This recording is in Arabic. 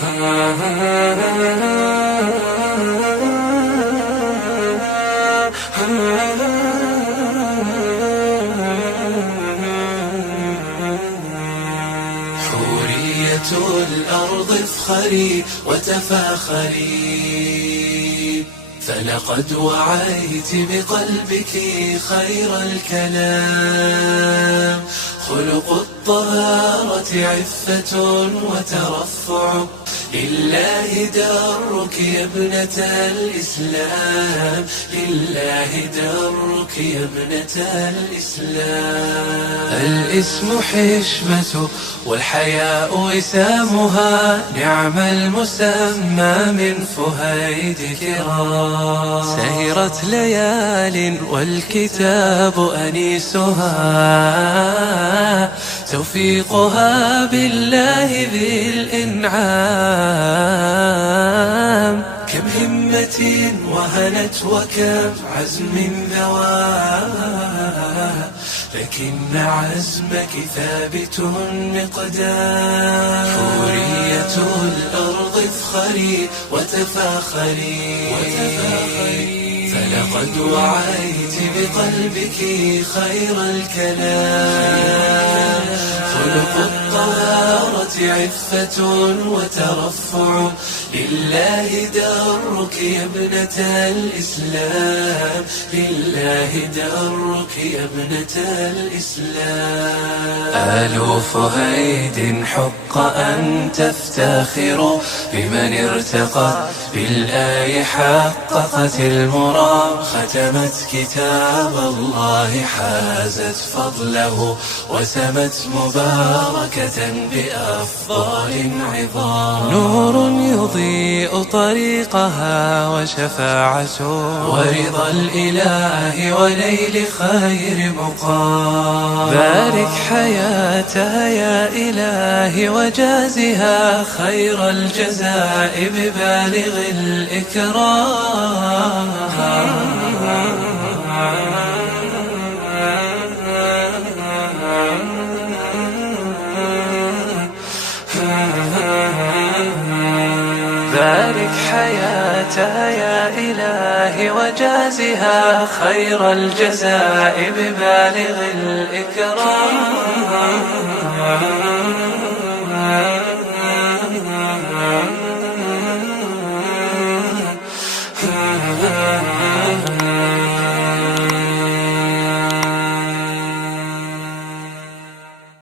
حورية الأرض افخري وتفاخري، فلقد وعيت بقلبك خير الكلام. خلق الطهارة عفة وترفع، لله درك يا ابنة الإسلام، لله درك يا ابنة الإسلام. الاسم حشمة والحياء وسامها، نعم المسمى من فهيد كرام. سهرت ليال والكتاب أنيسها، توفيقها بالله ذي الإنعام. كم همة وهنت وكم عزم ذواه، لكن عزمك ثابت مقدام. حورية الأرض افخري وتفاخري، فلقد وعيت بقلبك خير الكلام. خلق الطهارة عفة وترفع، لله درك يا ابنة الإسلام، لله درك يا ابنة الإسلام. آل فهيد حق أن تفتخروا، بمن ارتقت بالآي حققت المرام. ختمت كتاب الله حازت فضله، وسمت مباركة بأفضال عظام. نور يضيء طريقها وشفاعة، ورضا الإله وليل خير مقام. بارك حياتها يا إلهي وجازها خير الجزاء ببالغ الإكرام. بارك حياتها يا إلهي وجازها خير الجزاء ببالغ الإكرام.